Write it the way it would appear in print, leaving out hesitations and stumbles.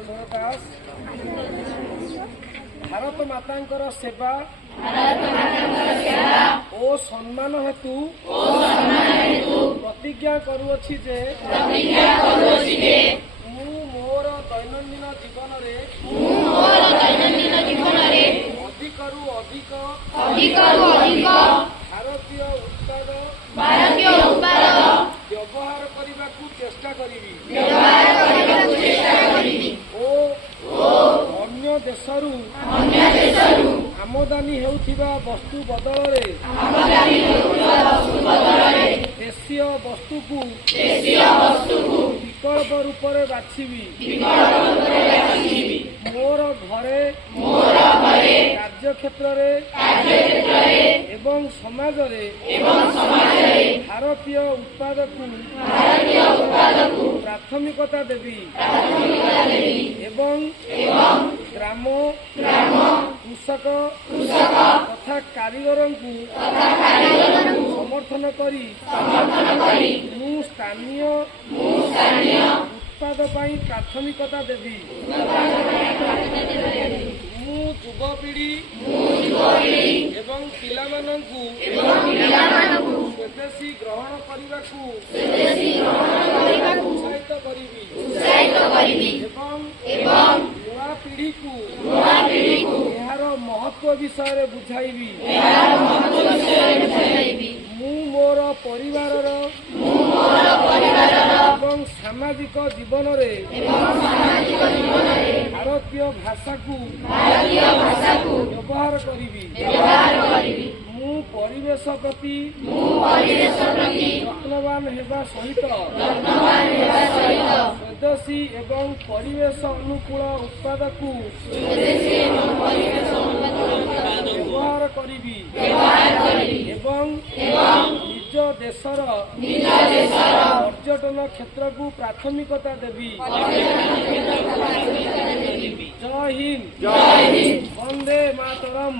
धनंजय दास भारत मातांकर सेवा ओ सम्मान हेतु प्रतिज्ञा करुअछि जे मु मोर दैनंदिन जीवन रे अधिकरु अधिक भारतीय उत्पाद व्यवहार करने को चेष्टा करिवि ओ अन्य देशरू आमदानी हेउथिबा वस्तु बदल देशीय वस्तु को विकल्प रूप में बाछिबी मोर घरे कार्य क्षेत्र एवं समाज भारतीय उत्पाद को प्राथमिकता देवी एवं ग्राम कृषक तथा कारीगर को समर्थन करी स्थानीय उत्पाद पाई प्राथमिकता देवी युवपीढ़ी एवं पिलामानंकु स्वदेशी ग्रहण करने को उत्साहित करिवि एवं युवा पीढ़ी को यार महत्व विषय बुझाइबी मु मोर परिवार एवं सामाजिक जीवन रे भारतीय भाषा को व्यवहार करिवि मु परिवेश प्रति यत्नवान हेबा सहित स्वदेशी एवं परिवेश अनुकूल उत्पाद को व्यवहार करिवि एवं निज देशर पर्यटन क्षेत्र को प्राथमिकता देवी। जय हिंद, वंदे मातरम।